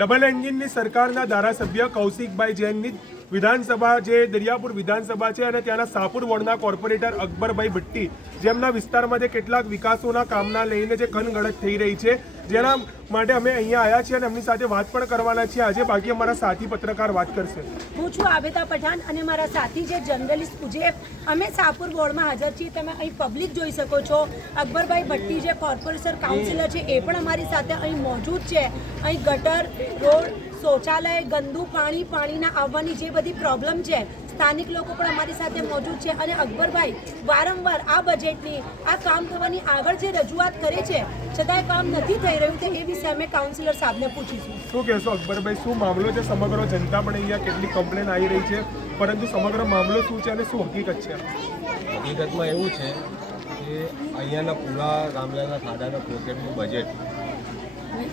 Double એન્જિનની સરકારના ધારાસભ્ય કૌશિકભાઈ જૈનની વિધાનસભા જે દરિયાપુર વિધાનસભા છે અને ત્યાંના સાપુર વોર્ડના કોર્પોરેટર અકબરભાઈ ભટ્ટી, જેમના વિસ્તારમાં જે કેટલાક વિકાસોના કામના લઈને જે કનગડત થઈ રહી છે, જેના માટે અમે અહીંયા આવ્યા છીએ અને એમની સાથે વાત પણ કરવાના છીએ. આજે બાકી અમારા સાથી પત્રકાર વાત કરશે. હું છું આબેતા પઠાણ અને મારા સાથી જે જર્નલિસ્ટ જે અમે સાપુર બોર્ડમાં હાજર છીએ. તમે અહીં પબ્લિક જોઈ શકો છો. અકબરભાઈ ભટ્ટી જે કોર્પોરેશન કાઉન્સિલર છે, એ પણ અમારી સાથે અહીં મોજૂદ છે. અહીં ગટર, રોડ શૌચાલય ગંદુ પાણી પાણીના આવવાની જે બધી પ્રોબ્લેમ છે સ્થાનિક લોકો પણ અમારી સાથે મોજૂદ છે અને અકબરભાઈ વારંવાર આ બજેટની આ કામ થવાની આગળ જે રજૂઆત કરે છે છતાંય કામ નથી થઈ રહ્યું તે એ વિશે અમે કાઉન્સિલર સાહેબને પૂછીશું. શું કહેશો અકબરભાઈ શું મામલો છે? સમગ્ર જનતા પણ અહીંયા કેટલી કમ્પ્લેન આવી રહી છે પરંતુ સમગ્ર મામલો શું છે અને શું હકીકત છે? હકીકતમાં એવું છે કે અહીંયાના પૂરા ગામડાના ખાડાના પ્રોજેક્ટનું બજેટ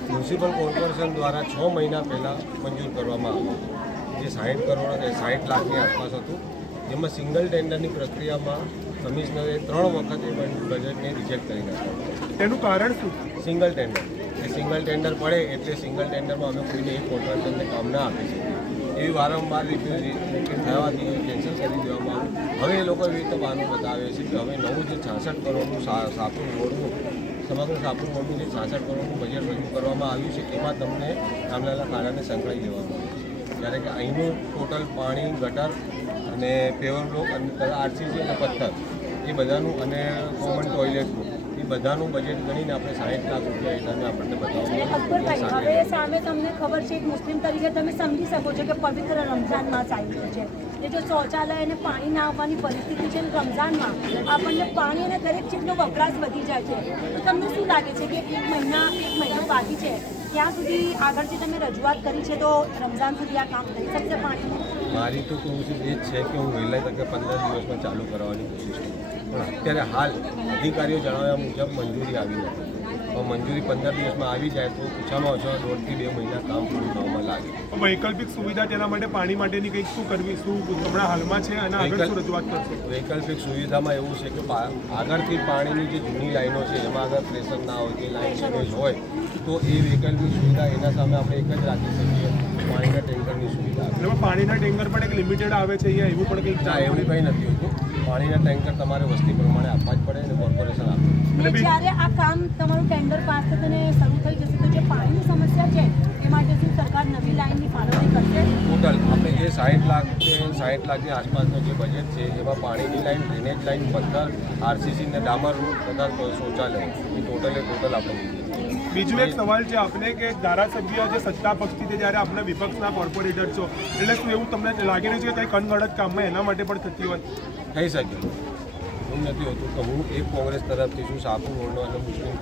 મ્યુનિસિપલ કોર્પોરેશન દ્વારા છ મહિના પહેલાં મંજૂર કરવામાં આવ્યું જે સાહીઠ કરોડ સાહીઠ લાખની આસપાસ હતું. જેમાં સિંગલ ટેન્ડરની પ્રક્રિયામાં કમિશનરે ત્રણ વખત એ બજેટને રિજેક્ટ કરી નાખ્યું. તેનું કારણ શું? સિંગલ ટેન્ડર એ સિંગલ ટેન્ડર પડે એટલે સિંગલ ટેન્ડરમાં અમે કોઈને એ કોન્ટ્રાક્ટરને કામ ના આપી. શકીએ એવી વારંવાર રિપીટ થવાથી એ કેન્સલ કરી દેવામાં આવ્યું હવે એ લોકો એવી રીતે બહાનું બતાવે છે કે હવે નવું જે છાસઠ કરોડનું સાપુર રોડનું સમગ્ર સાપુર રોડનું જે છાસઠ કરોડનું બજેટ રજૂ કરવામાં આવ્યું છે, એમાં તમને ગામડાના ખાડાને સંકળાઈ દેવામાં આવ્યું છે. જ્યારે કે અહીંનું ટોટલ પાણી, ગટર અને પેવર બ્લોક અને આરસીસી અને પથ્થર, એ બધાનું અને કોમન ટોયલેટનું બધાનું બજેટ ગણીને આપણે સાહીઠ લાખ રૂપિયા હિસાબે આપણને અકબરભાઈ હવે સામે તમને ખબર છે એક મુસ્લિમ તરીકે તમે સમજી શકો છો કે પવિત્ર રમઝાન માસ આવી છે. એ જો શૌચાલય અને પાણી ના આવવાની પરિસ્થિતિ છે ને રમઝાનમાં આપણને પાણી અને દરેક ચીજનો વપરાશ વધી જાય છે. તો તમને શું લાગે છે કે એક મહિના એક મહિનો બાકી છે? ત્યાં સુધી આગળ જે તમે રજૂઆત કરી છે તો રમઝાન સુધી આ કામ થઈ શકશે પાણીનું? મારી તો કોશિશ એ જ છે કે હું વહેલા તકે પંદર દિવસમાં ચાલુ કરવાની કોશિશ કરું પણ અત્યારે હાલ અધિકારીઓ જણાવ્યા મુજબ મંજૂરી આવી નથી. પણ મંજૂરી પંદર દિવસમાં આવી જાય તો ઓછામાં ઓછા દોઢથી બે મહિના કામ પૂરું થવામાં લાગે. વૈકલ્પિક સુવિધા તેના માટે પાણી માટેની કંઈક શું કરવી શું હમણાં હાલમાં છે અને આગળ શું રજૂઆત કરશે? વૈકલ્પિક સુવિધામાં એવું છે કે આગળથી પાણીની જે જૂની લાઈનો છે એમાં આગળ પ્રેશર ના હોય કે લાઈન હોય તો એ વૈકલ્પિક સુવિધા એના સામે આપણે એક જ રાખી શકીએ. પાણીના ટેન્કરની સુવિધા એટલે પાણીના ટેન્કર પણ એક લિમિટેડ આવે છે અહીંયા એવું પણ કંઈક ના એવું કંઈ નથી હોતું. પાણીના ટેન્કર તમારે વસ્તી પ્રમાણે આપવા જ પડે અને કોર્પોરેશન આપે. એટલે જ્યારે આ કામ તમારું ટેન્ડર પાસ થશે શરૂ થઈ જશે તો જે પાણીની સમસ્યા છે એ માટે શું સરકાર નવી લાઇનની ફાળવણી કરશે? ટોટલ આપણે જે સાઠ લાખ કે સાઠ લાખની આસપાસનો જે બજેટ છે એમાં પાણીની લાઈન ડ્રેનેજ લાઈન પથ્થર આરસીસી ને ડામર રૂટ તથા શૌચાલય એ ટોટલે ટોટલ આપણે લીધી બીજું એક સવાલ છે આપને કે ધારાસભ્ય જે સત્તા પક્ષથી જ્યારે આપણે વિપક્ષના કોર્પોરેટર છો, એટલે શું એવું તમને લાગી રહ્યું છે કે કંઈ કનગડત કામમાં એના માટે પણ થતી હોય? થઈ શકે એવું નથી હોતું કે હું એક કોંગ્રેસ તરફથી છું સાપુ રોડનો અને મુસ્લિમ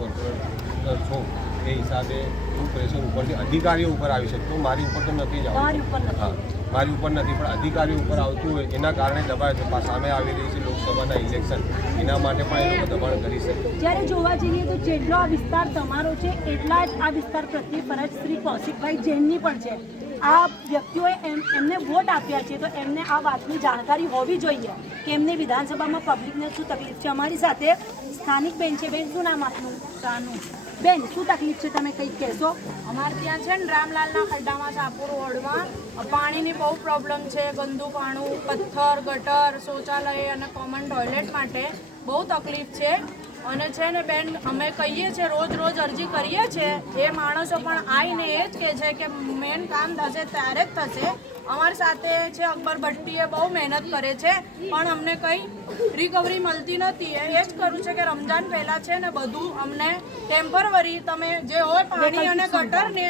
કોર્પોરેટર છું એ હિસાબે હું પ્રેશર ઉપરથી અધિકારીઓ ઉપર આવી શકતો મારી ઉપર તો નથી જ હા મારી ઉપર નથી પણ અધિકારીઓ ઉપર આવતું હોય એના કારણે દબાણ. સામે આવી રહી છે લોકસભાના ઇલેક્શન એના માટે પણ એ લોકો દબાણ કરી શકે. જ્યારે જોવા જઈએ તો જેટલો આ વિસ્તાર તમારો છે એટલા જ આ વિસ્તાર પ્રત્યે ફરજ શ્રી કૌશિકભાઈ જૈનની પણ છે. આ વ્યક્તિઓએ એમ એમને વોટ આપ્યા છે તો એમને આ વાતની જાણકારી હોવી જોઈએ કે એમને વિધાનસભામાં પબ્લિકને શું તકલીફ છે. અમારી સાથે સ્થાનિક બેન છે. બેન શું નામ આપનું? સાનું. બેન શું તકલીફ છે તમે કંઈક કહેશો? અમારે ત્યાં છે ને રામલાલના ખડ્ડામાં સાપુર વોર્ડમાં પાણીની બહુ પ્રોબ્લેમ છે. ગંદુ પાણું પથ્થર ગટર શૌચાલય અને કોમન ટોયલેટ માટે બહુ તકલીફ છે. અને છે ને બેન અમે કહીએ છીએ રોજ રોજ અરજી કરીએ છીએ. એ માણસો પણ આવીને એ જ કહે છે કે મેન કામ થશે ત્યારે જ થશે. અમારી સાથે છે અકબર ભટ્ટીએ બહુ મહેનત કરે છે પણ અમને કંઈ રિકવરી મળતી નથી. એ જ કરું છે કે રમજાન પહેલાં છે ને બધું અમને ટેમ્પરવરી તમે જે હોય પાણી અને ગટરને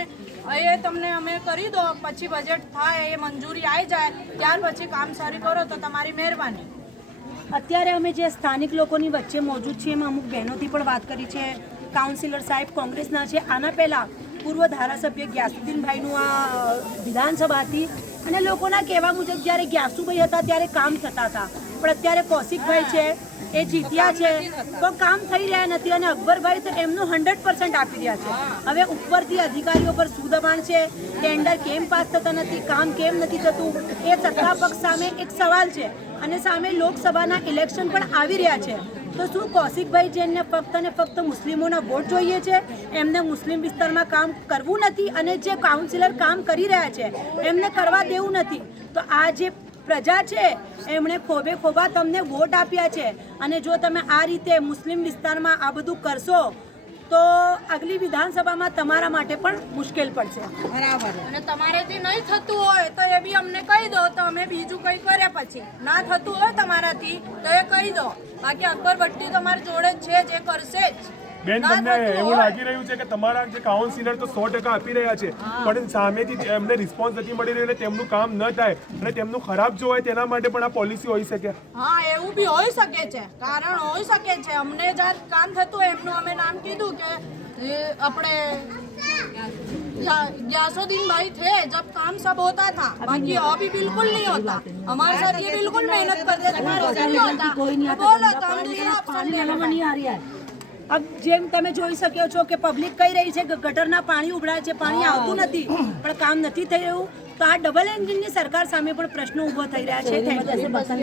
એ તમને અમે કરી દો. પછી બજેટ થાય એ મંજૂરી આવી જાય. ત્યાર પછી કામ શરૂ કરો તો તમારી મહેરબાની. અત્યારે અમે જે સ્થાનિક લોકોની વચ્ચે મોજૂદ છીએ, એમાં અમુક બહેનોથી પણ વાત કરી છે. કાઉન્સિલર સાહેબ કોંગ્રેસના છે. આના પહેલાં પૂર્વ ધારાસભ્ય ગ્યાસુદ્દીનભાઈનું આ વિધાનસભા હતી અને લોકોના કહેવા મુજબ જ્યારે ગ્યાસુભાઈ હતા ત્યારે કામ થતા હતા. પણ અત્યારે કૌશિકભાઈ છે. એ જીત્યા છે. પણ કામ થઈ રહ્યા નથી અને અકબરભાઈ તો એમનું હંડ્રેડ પર્સન્ટ આપી રહ્યા છે. હવે ઉપરથી અધિકારીઓ પર શું દબાણ છે. ટેન્ડર કેમ પાસ થતા નથી, કામ કેમ નથી થતું, એ સત્તા પક્ષ સામે એક સવાલ છે. અને સામે લોકસભાના ઇલેક્શન પણ આવી રહ્યા છે. તો શું કૌશિકભાઈ જેમને ફક્ત ને ફક્ત મુસ્લિમોના વોટ જોઈએ છે? એમને મુસ્લિમ વિસ્તારમાં કામ કરવું નથી અને જે કાઉન્સિલર કામ કરી રહ્યા છે, એમને કરવા દેવું નથી. તો આ જે પ્રજા છે એમણે ખોબે ખોબા તમને વોટ આપ્યા છે. અને જો તમે આ રીતે મુસ્લિમ વિસ્તારમાં આ બધું કરશો તો આગલી વિધાનસભામાં તમારા માટે પણ મુશ્કેલ પડશે. બરાબર. અને તમારેથી નહીં થતું હોય તો એ બી અમને કહી દો તો અમે બીજું કંઈ કરે પછી. ના થતું હોય તમારાથી તો એ કહી દો. બાકી અકબર ભટ્ટી તમારી જોડે જ છે જે કરશે જ. બેન ના તમને થતું એવું હોય- લાગી રહ્યું છે કે તમારા જે કાઉન્સિલર તો સો ટકા આપી રહ્યા છે પણ સામેથી એમને રિસ્પોન્સ નથી મળી રહ્યો અને તેમનું કામ ન થાય અને તેમનું ખરાબ જો હોય તેના માટે પણ આ પોલિસી હોઈ શકે હા એવું બી હોઈ શકે છે કારણ હોઈ શકે છે અમને જ્યારે કામ થતું હોય એમનું અમે નામ કીધું કે એ આપણે या- यासुद्दीन भाई थे जब काम सब होता था बाकी अभी बिल्कुल नहीं होता हमारे साथ ये बिल्कुल मेहनत करते थे हमारे से नहीं होता तो बोलो तो हम दूसरा ऑप्शन ले लेंगे अब જેમ તમે જોઈ શકો છો કે પબ્લિક કહી રહી છે કે ગટરના પાણી ઉભરાય છે પાણી આવતું નથી પણ કામ નથી થઈ રહ્યું. તો આ ડબલ એન્જિનની સરકાર સામે પણ પ્રશ્નો ઊભો થઈ રહ્યા છે. Thank you